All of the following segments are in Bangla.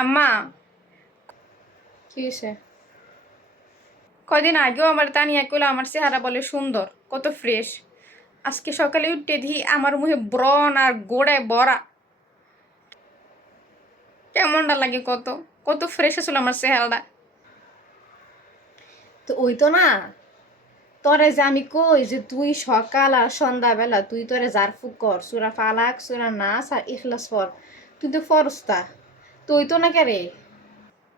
আম্মা, কি হয়েছে? কয়দিন আগেও আমার তানিয়া কইলো আমার চেহারা বলে সুন্দর, কত ফ্রেশ। আজকে সকালে উঠে দেখি আমার মুখে ব্রণ আর গোড়ায় বড়া। কেমনটা লাগে, কত কত ফ্রেশ ছিল আমার চেহারাটা। তো ওই তো না, তোরে যে আমি কই যে তুই সকাল আর সন্ধ্যাবেলা তুই তোরে জারফুক কর, সুরা ফালাক, সুরা নাস আর ইখলাস পর, তুই তো ফরস্তা। তো ওই তো না কে রে?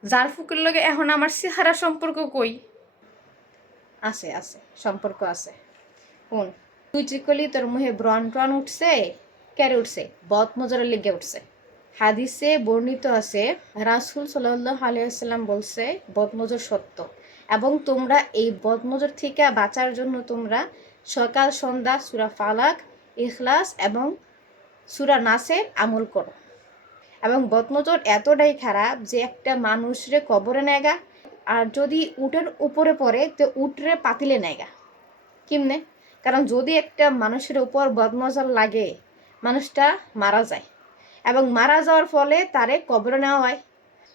যার ফুকের লগে এখন আমার চেহারা সম্পর্ক কই? আছে আছে, সম্পর্ক আছে। শুন, তুই যে করলি তোর মুখে ব্রণ ট্রণ উঠছে, কেড়ে উঠছে? বদ নজরের লেগে উঠছে। হাদিসে বর্ণিত আছে, রাসূল সাল্লাল্লাহু আলাইহি ওয়াসাল্লাম বলছে বদনজর সত্য, এবং তোমরা এই বদনজর থেকে বাঁচার জন্য তোমরা সকাল সন্ধ্যা সূরা ফালাক, ইখলাস এবং সূরা নাসের আমল করো। এবং বদনজর এতটাই খারাপ যে একটা মানুষরে কবরে নেগা, আর যদি উটের উপরে পড়ে তো উটরে পাতিলে নেগা। কেমনে? কারণ যদি একটা মানুষের উপর বদনজর লাগে, মানুষটা মারা যায়, এবং মারা যাওয়ার ফলে তারে কবরে নেওয়া হয়।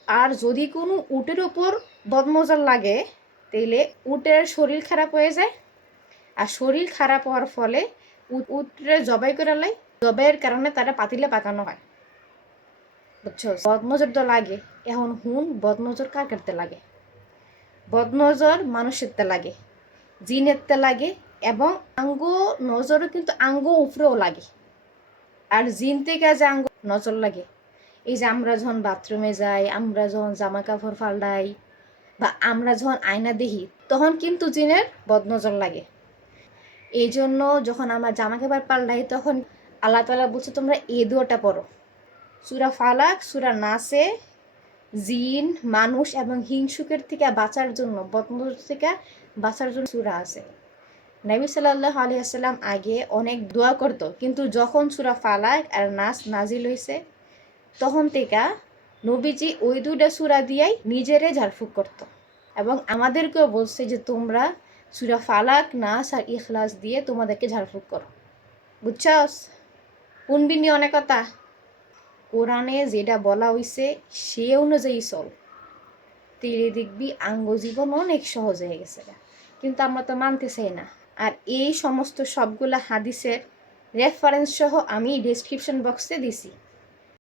আর যদি কোনো উটের উপর বদনজর লাগে, তাইলে উটের শরীর খারাপ হয়ে যায়, আর শরীর খারাপ হওয়ার ফলে উটরে জবাই করে লাই, জবাইয়ের কারণে তারা পাতিলে পাকানো হয়। বুঝছো? বদনজর তো লাগে। এখন হুন, বদনজর কার করতে লাগে? বদনজর মানুষের তে লাগে, জিনের তে লাগে, এবং আঙ্গ নজরও কিন্তু আঙ্গ উপরেও লাগে। আর জিন থেকে যে আঙ্গ নজর লাগে, এই যে আমরা যখন বাথরুমে যাই, আমরা যখন জামা কাপড় পাল্টাই, বা আমরা যখন আয়না দেখি, তখন কিন্তু জিনের বদনজর লাগে। এই জন্য যখন আমরা জামা কাপড় পাল্টাই, তখন আল্লাহ তাআলা বলছে তোমরা এই দুয়াটা পড়ো, সূরা ফালাক, সূরা নাসে, জিন, মানুষ এবং হিংসুকের থেকে বাঁচার জন্য, বদনজর থেকে বাঁচার জন্য সূরা আছে। নবী সাল্লাল্লাহু আলাইহি ওয়াসাল্লাম আগে অনেক দোয়া করতো, কিন্তু যখন সূরা ফালাক আর নাস নাজিল হয়েছে, তখন থেকে নবীজি ওই দুইটা সূরা দিয়াই নিজেরে ঝাড়ফুঁক করত। এবং আমাদেরকেও বলছে যে তোমরা সূরা ফালাক, নাস আর ইখলাস দিয়ে তোমাদেরকে ঝাড়ফুঁক করো। বুঝছস? শুনবিনি অনেক কথা। কোরআনে যেটা বলা হয়েছে সে অনুযায়ী চল, তেলে দেখবি আঙ্গ জীবন অনেক সহজ হয়ে গেছে। কিন্তু আমরা তো মানতে চাই না। আর এই সমস্ত সবগুলা হাদিসের রেফারেন্স সহ আমি ডেসক্রিপশন বক্সে দিছি।